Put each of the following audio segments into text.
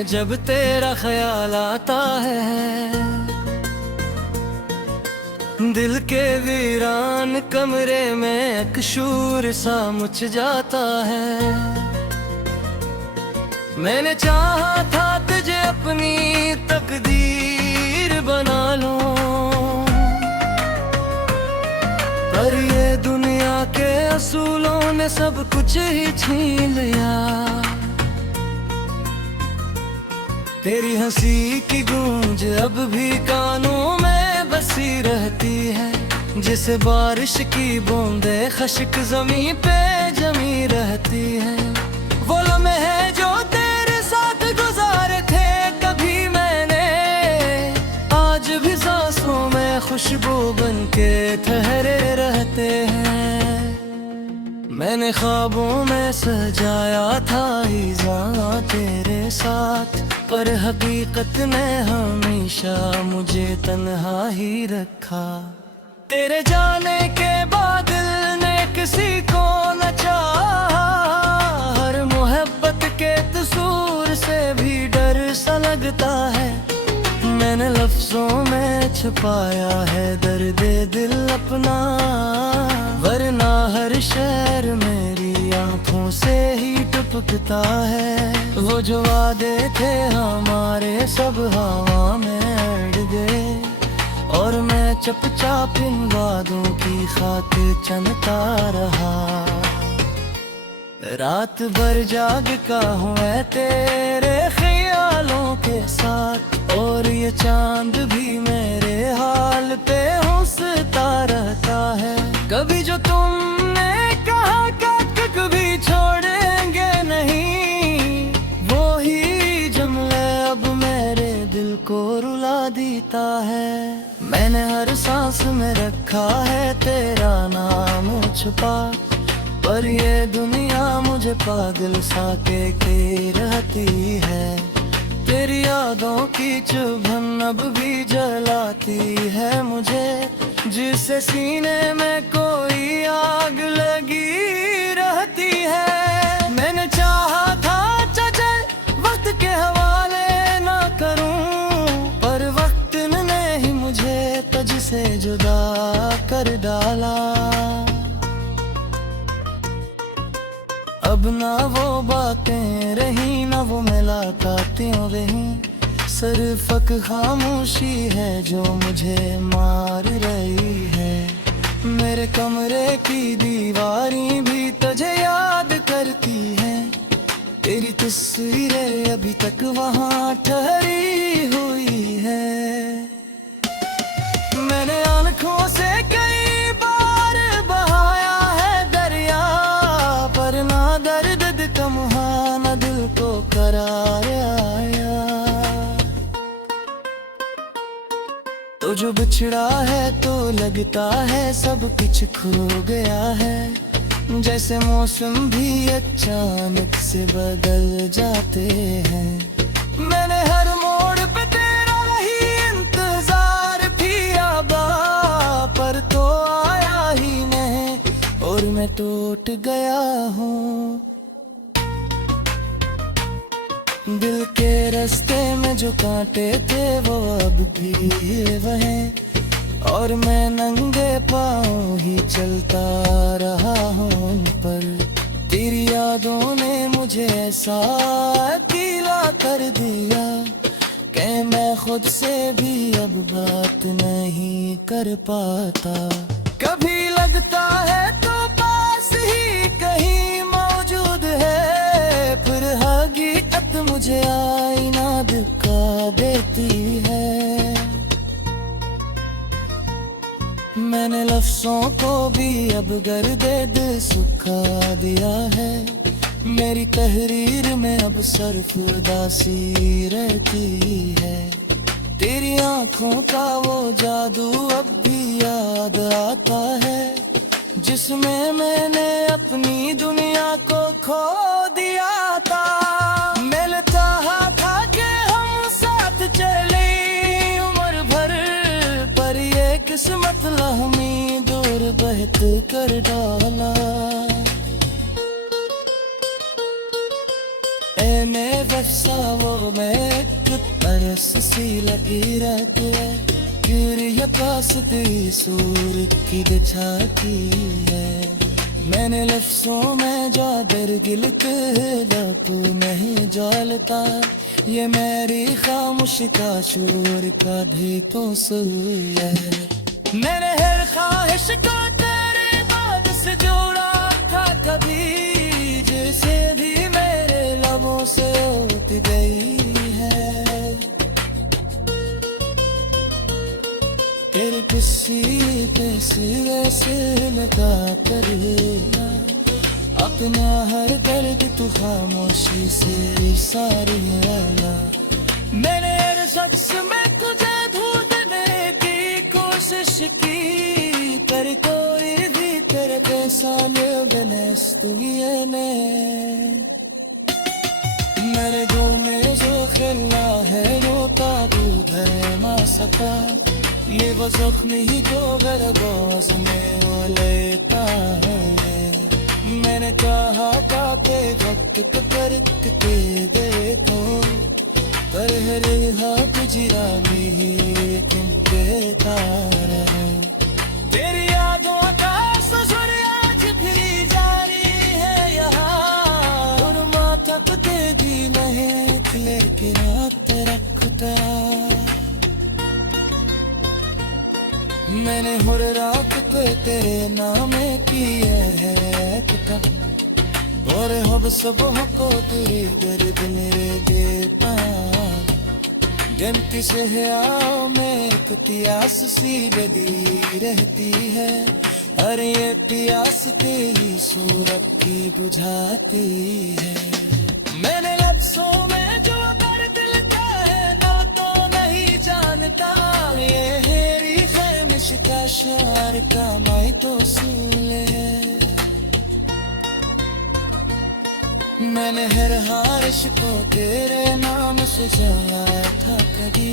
में जब तेरा ख्याल आता है, दिल के वीरान कमरे में एक शूर सा मच जाता है। मैंने चाहा था तुझे अपनी तकदीर बना लूं, पर ये दुनिया के असूलों ने सब कुछ ही छीन लिया। तेरी हंसी की गूंज अब भी कानों में बसी रहती है, जिसे बारिश की बूंदें खश्क ज़मीं पे जमी रहती है। वो लम्हे हैं जो तेरे साथ गुजारे थे कभी मैंने, आज भी सांसों में खुशबू बन के ठहरे रहते हैं। मैंने ख्वाबों में सजाया था ईज़ां तेरे साथ, पर हकीकत ने हमेशा मुझे तन्हा ही रखा। तेरे जाने के बाद दिल ने किसी को न चाहा, हर मोहब्बत के कसूर से भी डर सा लगता है। मैंने लफ्जों में छुपाया है दर्द दिल अपना, वरना हर शहर मेरी आंखों से ही टपकता है। वो जो वादे थे हमारे सब हवा में अड़ गए, और मैं चुपचाप इन वादों की खातिर चलता रहा। रात भर जागता हूँ मैं तेरे ख्यालों के साथ, और ये चांद भी मेरे हाल पे हंसता रहता है। कभी जो तुमने कहा कि कभी छोड़ेंगे नहीं, वो ही जुमले अब मेरे दिल को रुला देता है। मैंने हर सांस में रखा है तेरा नाम छुपा, पर ये दुनिया मुझे पागल सा के रहती है। तेरी यादों की चुभन अब भी जलाती है मुझे, जिससे सीने में कोई आग लगी रहती है। मैंने चाहा था चल वक्त के हवाले ना करूं, पर वक्त ने ही मुझे तुझसे जुदा कर डाला। अब ना वो बातें रही, ना वो मुलाकातें रही, सिर्फ एक खामोशी है जो मुझे मार रही है। मेरे कमरे की दीवारें भी तुझे याद करती हैं, तेरी तस्वीरें अभी तक वहाँ ठहरी हुई है। मैंने आंखों से कई बार बहाया है दरिया, पर ना दर्द कम हुआ ना दिल को करार आया। तो जो बिछड़ा है तो लगता है सब कुछ खो गया है, जैसे मौसम भी अचानक से बदल जाते हैं। मैंने हर मोड़ पे तेरा ही इंतजार किया बा, पर तो आया ही नहीं और मैं टूट गया हूँ। दिल के रास्ते में जो कांटे थे वो अब भी वहीं, और मैं नंगे पाँव ही चलता रहा हूँ। पर तेरी यादों ने मुझे ऐसा अकेला कर दिया कि मैं खुद से भी अब बात नहीं कर पाता। कभी लगता है तो पास ही कहीं मौजूद है, फिर हकीकत मुझे आईना दिखा देती है। मैंने लफ्जों को भी अब गर्द सुखा दिया है, मेरी तहरीर में अब सिर्फ उदासी रहती है। तेरी आंखों का वो जादू अब भी याद आता है, जिसमें मैंने अपनी दुनिया को खो दिया था। मैं चाहा था कि हम साथ चले उम्र भर, पर ये किस्मत हमें दूर बहत कर डाला। सा वो मैं तरस सी लगी रहती है, फिर ये पास तेरी सूरत की बिछाती है। मैंने लफ्ज़ों में जा दर गिल कहला तू नहीं जालता, ये मेरी खामोशी का शोर का भी तो सुर है। मैंने हर ख्वाहिश को तेरे बाद से जोड़ा था कभी, जैसे भी मेरे लबों से उठ गई है। तेरे किसी पैसे वैसे लगा करना, अपना हर दर्द तू खामोशी से सारी है। मैंने हर शख्स में तुझे ढूंढने की कोशिश की, पर कोई भी तेरे पहचान बनस्त ने। मेरे दिल में जो खिला है रोता दूध है मा सका, ये वो जख्म ही तो गरबाज में वो लेता है। मैंने कहा था के वक्त करके देखो, पर हर हाथ जिरा भी लेकिन देता रहा। तेरी यादों का ससुर आज भी जारी है यहाँ, और माथा तो तेरी महक लेके रात रखता। मैंने हर रात पे तेरे नाम किया है किताब, और अब सब को तेरी दर्द मेरे देता। गिनती से आओ में एक प्यास सी लगी रहती है, और ये प्यास तेरी सूरत की बुझाती है। मैंने लफ्ज़ों में जो दर्द लिखा है ना तो नहीं जानता, ये हेरी खैमिश का शार का माई तो सूले। मैंने हर हारिश को तेरे नाम से जलाया था कभी,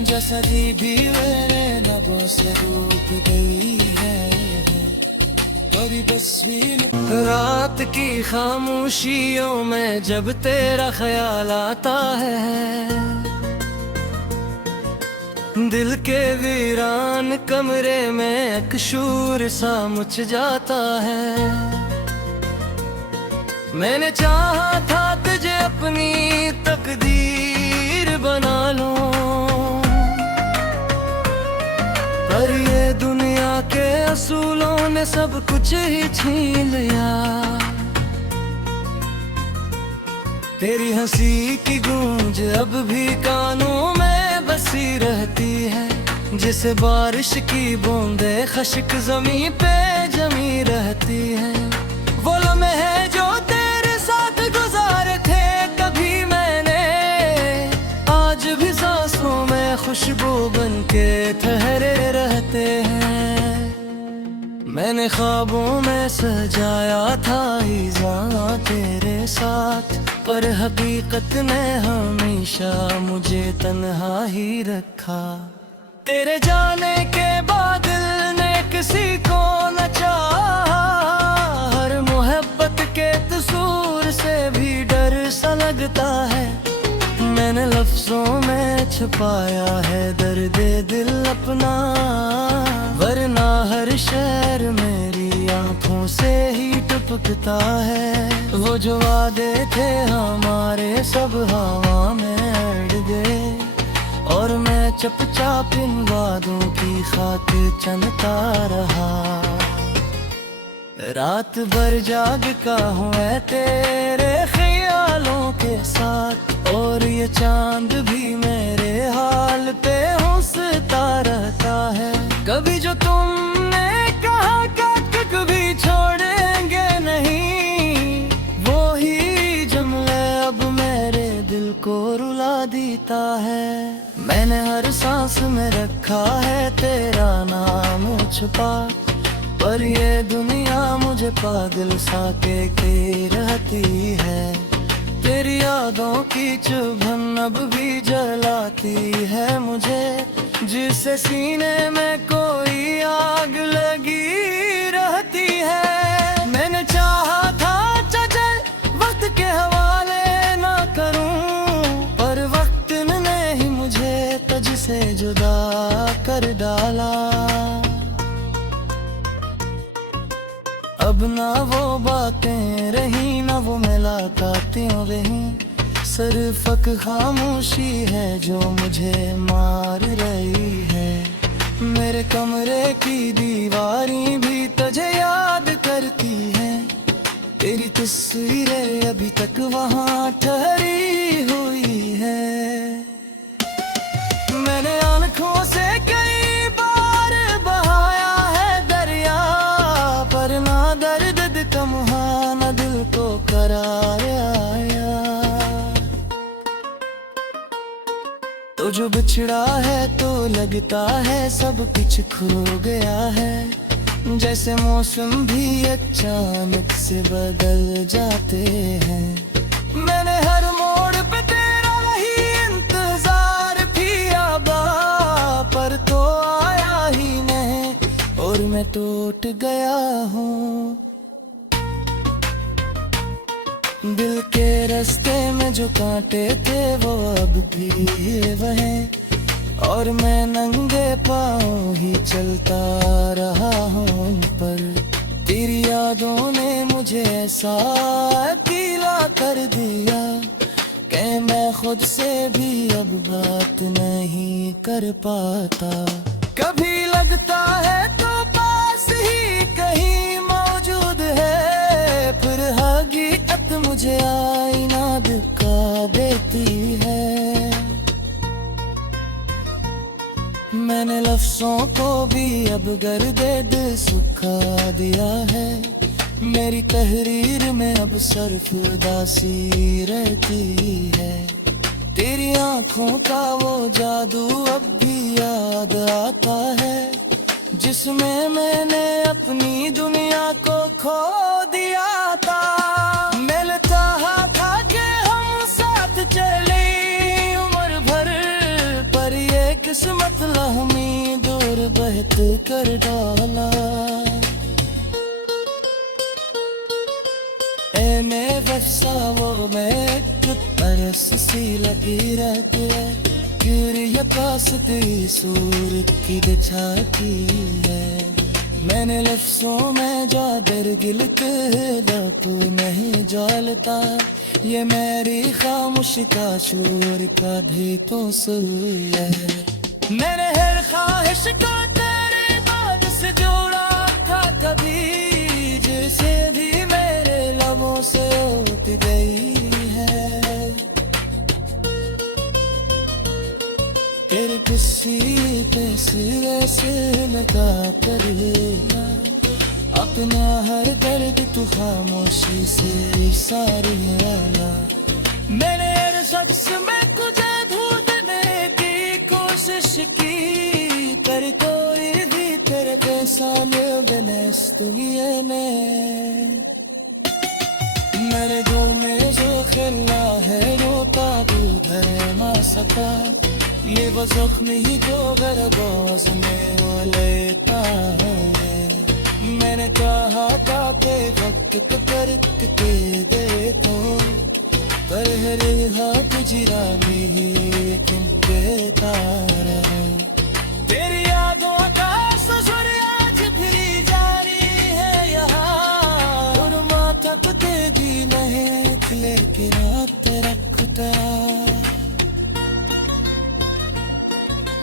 जैसा भी मेरे नबों से रूठ गई है। कभी बस रात की खामोशियों में जब तेरा ख्याल आता है, दिल के वीरान कमरे में एक शूर सा मच जाता है। मैंने चाहा था तुझे अपनी तकदीर बना लूं, पर ये दुनिया के असूलों ने सब कुछ ही छीन लिया। तेरी हंसी की गूंज अब भी कानों में बसी रहती है, जिसे बारिश की बूंदे खश्क जमीन पे जमी रहती है। वो लम्हे है जो तेरे साथ गुजारे थे कभी मैंने, आज भी सांसों में खुशबू बन के ठहरे रहते हैं। मैंने ख्वाबों में सजाया था इज़ा तेरे साथ, पर हकीकत ने हमेशा मुझे तन्हा ही रखा। तेरे जाने के बाद दिल ने किसी को न चाहा, हर मोहब्बत के तसूर से भी डर सा लगता है। मैंने लफ्जों में छुपाया है दर्द दिल अपना, वरना हर शहर मेरी आंखों से ही टपकता है। वो जो वादे थे हमारे सब हवा में अड़ गए, और मैं चुपचाप इन वादों की खातिर चलता रहा। रात भर जाग का हूँ मैं तेरे ख्यालों के साथ, और ये चांद भी मेरे हाल पे हंसता रहता है। कभी जो तुमने कहा कि कभी छोड़ेंगे नहीं, वो ही जुमले अब मेरे दिल को रुला देता है। मैंने हर सांस में रखा है तेरा नाम छुपा, पर ये दुनिया मुझे पागल सा के रहती है। तेरी यादों की चुभन अब भी जलाती है मुझे, जिससे सीने में कोई आग लगी रहती है। मैंने चाहा था चल वक्त के हवाले ना करूं, से जुदा कर डाला। अब ना वो बातें रही, ना वो मुलाकातें रही, सिर्फ एक खामोशी है जो मुझे मार रही है। मेरे कमरे की दीवारें भी तुझे याद करती हैं, तेरी तस्वीरें अभी तक वहाँ ठहरी हुई है। मैंने आंखों से कई बार बहाया है दरिया, पर ना दर्द कम हुआ, ना दिल को करार आया। तो जो बिछड़ा है तो लगता है सब कुछ खो गया है, जैसे मौसम भी अचानक से बदल जाते हैं। मैंने हर मोड़ पे तेरा ही इंतजार किया बा, पर तो आया ही नहीं और मैं टूट गया हूँ। दिल के रास्ते में जो कांटे थे वो अब भी वहीं, और मैं नंगे पाँव ही चलता रहा हूँ। पर तेरी यादों ने मुझे ऐसा अकेला कर दिया कि मैं खुद से भी अब बात नहीं कर पाता। कभी लगता है तो पास ही कहीं मौजूद है, फिर हकीकत मुझे आईना दिखा देती है। मैंने लफ्ज़ों को भी अब गर्द सुखा दिया है, मेरी तहरीर में अब सिर्फ उदासी रहती है। तेरी आंखों का वो जादू अब भी याद आता है, जिसमें मैंने अपनी दुनिया को खो दिया था। मैं चाहा था कि हम साथ चले उम्र भर, पर ये किस्मत हमें दूर बहत कर डाला। ऐ मैं वैसा वो मैं तरस सी लगी रहती है, फिर ये पास तेरी सूरत की छाती है। मैंने लफ्ज़ों में जा दर्गिल तो नहीं जालता, ये मेरी खामोशी का शोर का भी तो सुर है। मैंने हर ख्वाहिश को तेरे बाद से जोड़ा था कभी, जिसे भी मेरे लबों से उठ गई है। तेरे किसी पे सिरे से लगा कर अपना हर दर्द तू खामोशी से इशारे आया। मैंने हर शख्स में तुझे ढूंढने की कोशिश की, पर कोई भी तेरे जैसा बेनस्त लिए ने। मेरे दिल में जो खिला है रोता दूध है ना सका, ये वो जख्म ही जो गरगोश में वो लेता है। मैंने कहा था कि वक्त को करक के दे तो, पर हर हाथ जिरा भी लेकिन देता रहा। तेरी यादों का ससुर आज फिर जारी है यहाँ, और माथा को तेरी महक लेके रात रखता।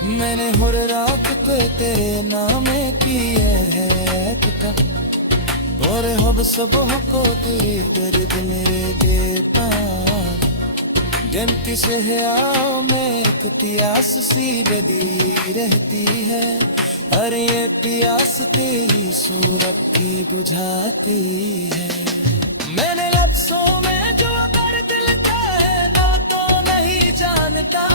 मैंने हर रात पे तेरे नाम किए है किताब, और अब सब को तेरे दर्द मेरे देता। गिनती से आओ में एक प्यास सी बदी रहती है, अरे ये प्यास तेरी सूरत की बुझाती है। मैंने लफ्ज़ों में जो दर्द लिखा है तो नहीं जानता,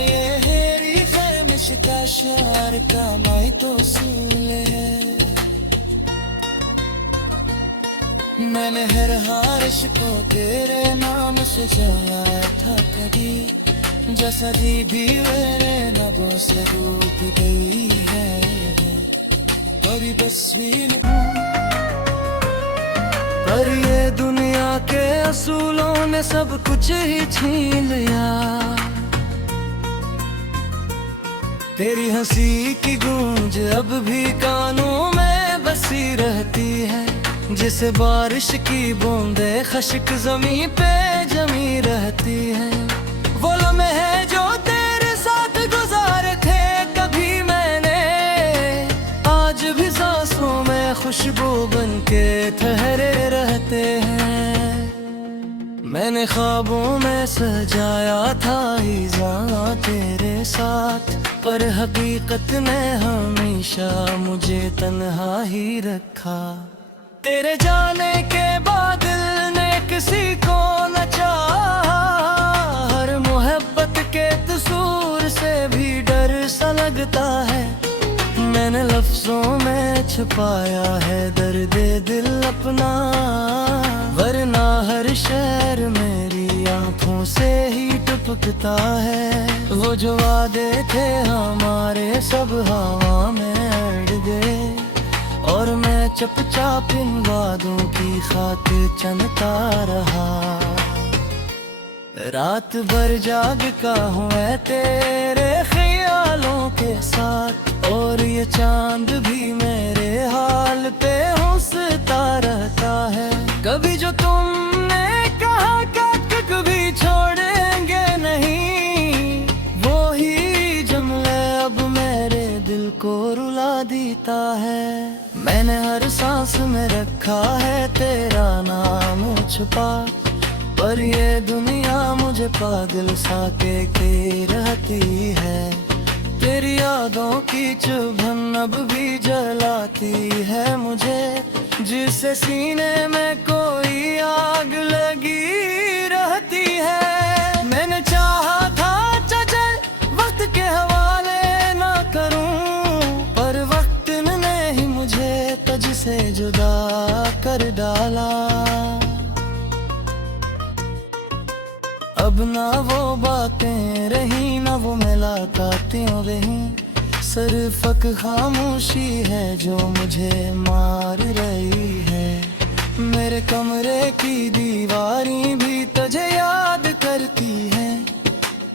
ये हेरी खैमिश का शार का मैं तो सूले है। मैंने हर हारिश को तेरे नाम से जाया था कभी, जैसा भी मेरे नगों से रूठ गई है। कभी बस भी पर ये दुनिया के असूलों ने सब कुछ ही छीन लिया। तेरी हंसी की गूंज अब भी कानों में बसी रहती है, जैसे बारिश की बूंदे खश्क जमी पे जमी रहती है। वो लम्हे हैं जो तेरे साथ गुजारे थे कभी मैंने, आज भी सांसों में खुशबू बन के ठहरे रहते हैं। मैंने ख्वाबों में सजाया था ईज़ां तेरे साथ, पर हकीकत ने हमेशा मुझे तन्हा ही रखा। तेरे जाने के बाद दिल ने किसी को न चाहा, हर मोहब्बत के कसूर से भी डर सा लगता है। मैंने लफ्जों में छुपाया है दर्द दिल अपना, वरना हर शहर मेरी आंखों से ही टपकता है। वो जो वादे थे हमारे सब हवा में अड़ गए, और मैं चुपचाप इन वादों की खातिर चलता रहा। रात भर जाग का हूँ मैं तेरे ख्यालों के साथ, और ये चांद भी मेरे हाल पे हंसता रहता है। कभी जो तुमने कहा कि कभी छोड़ेंगे नहीं, वो ही जुमले अब मेरे दिल को रुला देता है। मैंने हर सांस में रखा है तेरा नाम छुपा, पर ये दुनिया मुझे पागल सा के रहती है। तेरी यादों की चुभन अब भी जलाती है मुझे, जिससे सीने में कोई आग लगी रहती है। मैंने चाहा था चल वक्त के हवाले ना करूं, पर वक्त ने ही मुझे तुझसे जुदा कर डाला। अब ना वो बातें रही ना वो मुलाकातें रही, सिर्फ एक खामोशी है जो मुझे मार रही है। मेरे कमरे की दीवारें भी तुझे याद करती हैं,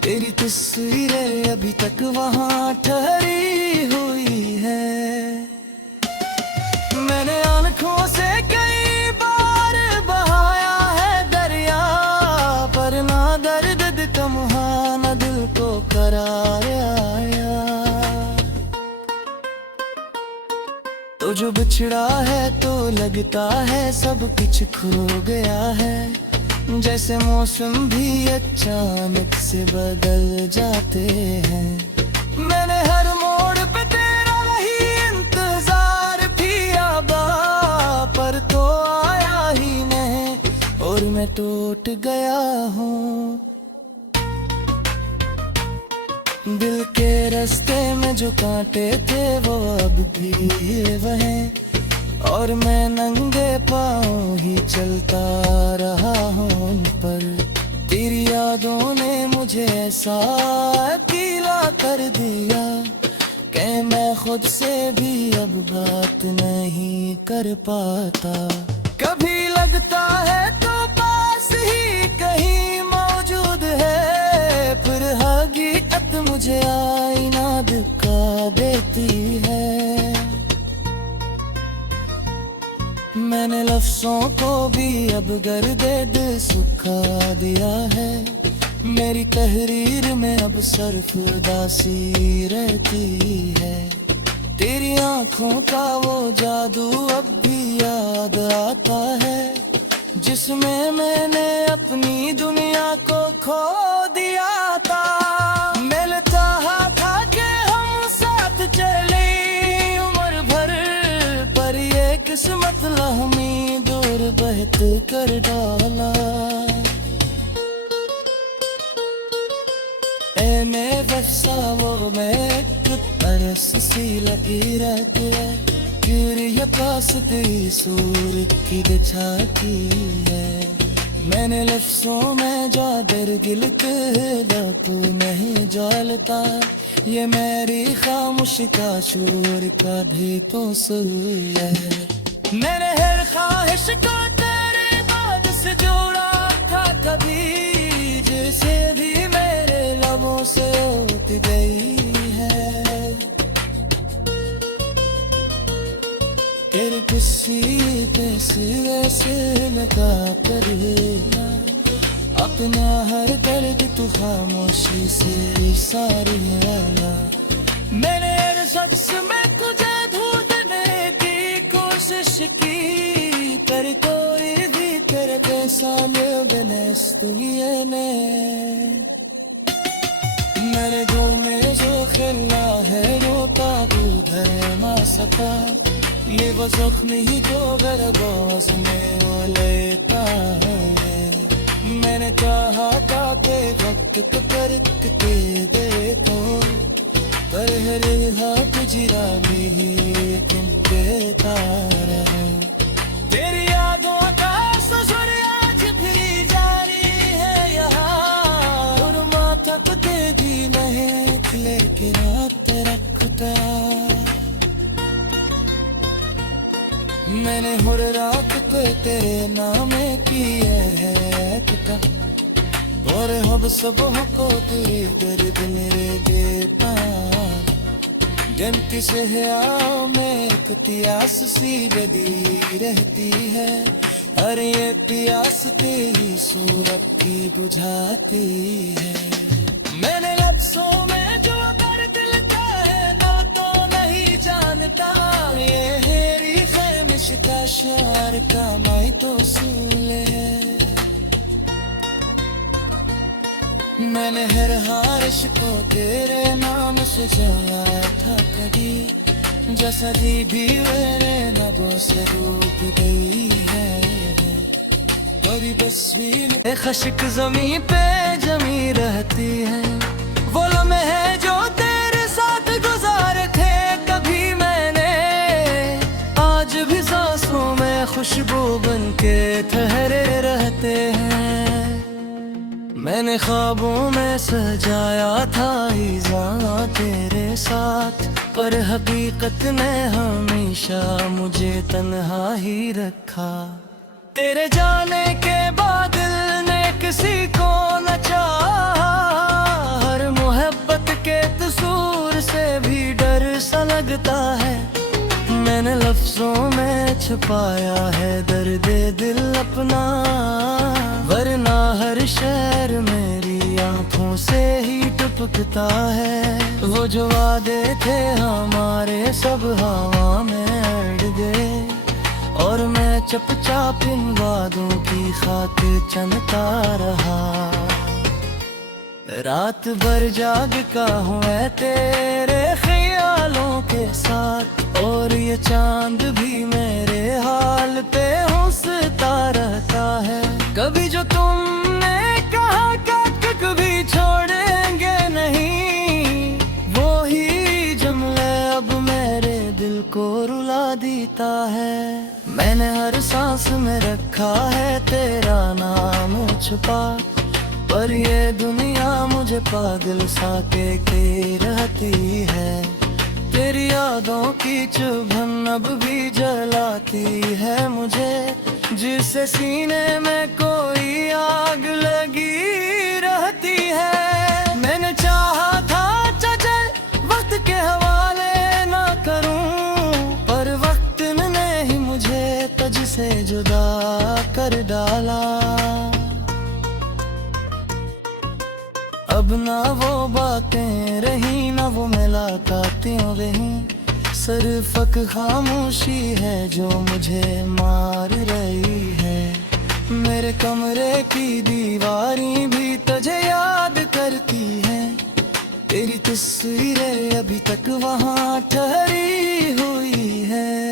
तेरी तस्वीरें अभी तक वहाँ ठहरी हुई है। मैंने आंखों से कई बार बहाया है दरिया, पर ना दर्द कम हुआ ना दिल को करार आया। तो जो बिछड़ा है तो लगता है सब कुछ खो गया है, जैसे मौसम भी अचानक से बदल जाते हैं। मैंने हर मोड़ पे तेरा वही इंतजार किया पर तो आया ही नहीं, और मैं टूट गया हूँ। दिल के रास्ते में जो कांटे थे वो अब भी वहीं, और मैं नंगे पाँव ही चलता रहा हूँ उन पर। तेरी यादों ने मुझे ऐसा अकेला कर दिया कि मैं खुद से भी अब बात नहीं कर पाता। कभी लगता है तो पास ही कहीं मौजूद है, फिर हकीकत मुझे आईना दिखा देती है। मैंने लफ्जों को भी अब गर्द सुखा दिया है, मेरी तहरीर में अब सिर्फ उदासी रहती है। तेरी आंखों का वो जादू अब भी याद आता है, जिसमें मैंने अपनी दुनिया को खो दिया था। मैंने चाहा था कि हम साथ चले उम्र भर, पर ये किस्मत हमें दूर बहत कर डाला। मैं बसा वो मैं एक तरस सी लगी रहती है, फिर ये पास तेरी सूरत की झांकी है। मैंने लफ्जों में जा दर्द लिखा तू नहीं जालता, ये मेरी खामोश का शोर का भी तो सुन है। मैंने हर ख्वाहिश को तेरे बाद से जोड़ा था कभी, जैसे भी मेरे लबों से उठ गई है। किसी पे सिरे से लगा कर अपना हर दर्द तू खामोशी से सारी है। मैंने हर शख्स में तुझे ढूंढने की कोशिश की, पर कोई भी तेरे पे सामने बने इस दुनिया ने। मेरे दिल में जो खिला है वो ताबूत है ना सका, ये वो जख्म ही तो गरबाज में वो लेता है। मैंने कहा था के वक्त को तर्क के देखो, पर हर हाथ जिरा भी लेकिन देता रहा। तेरी यादों का ससुर आज भी जारी है यहाँ, और माथा को तेरी महक लेके रात रखता। मैंने हर रात को तेरे नाम किए है किताब, और अब सब को तेरे दर्द मेरे देता। गिनती से है में एक प्यास सी बदी रहती है, अरे ये प्यास तेरी सूरत की बुझाती है। मैंने लफ्ज़ों में जो दर्द लिखा है ना तो नहीं जानता, ये हेरी खैमिश का शार का माई तो सूले। मैंने हर हारिश को तेरे नाम से जलाया था कभी, जैसा भी मेरे नबों से रूठ गई है। कभी बस खश्क जमी पे जमी रहती है, वो लम्हे है जो तेरे साथ गुजारे थे कभी मैंने, आज भी सांसों में खुशबू बन के ठहरे रहते हैं। मैंने ख्वाबों में सजाया था इज़ा तेरे साथ, पर हकीकत ने हमेशा मुझे तन्हा ही रखा। तेरे जाने के बाद दिल ने किसी को न चाहा, हर मोहब्बत के कसूर से भी डर सा लगता है। मैंने लफ्ज़ों में छुपाया है दर्द दिल अपना, वरना हर शहर मेरी आंखों से ही टपकता है। वो जो वादे थे हमारे सब हवा में अड़ गए, और मैं चुपचाप इन वादों की खातिर चलता रहा। रात भर जाग का हूँ मैं तेरे ख्यालों के साथ, और ये चांद भी मेरे हाल पे हंसता रहता है। कभी जो तुमने कहा कि कभी छोड़ेंगे नहीं, वो ही जुमले अब मेरे दिल को रुला देता है। मैंने हर सांस में रखा है तेरा नाम छुपा, पर ये दुनिया मुझे पागल सा के रहती है। तेरी यादों की चुभन अब भी जलाती है मुझे, जिससे सीने में कोई आग लगी रहती है। मैंने चाहा था चल वक्त के हवाले ना करूं, पर वक्त ने ही मुझे तुझसे जुदा कर डाला। अब ना वो बातें रही ना वो मुलाकातें रही, सिर्फ एक खामोशी है जो मुझे मार रही है। मेरे कमरे की दीवारें भी तुझे याद करती है, तेरी तस्वीरें अभी तक वहाँ ठहरी हुई है।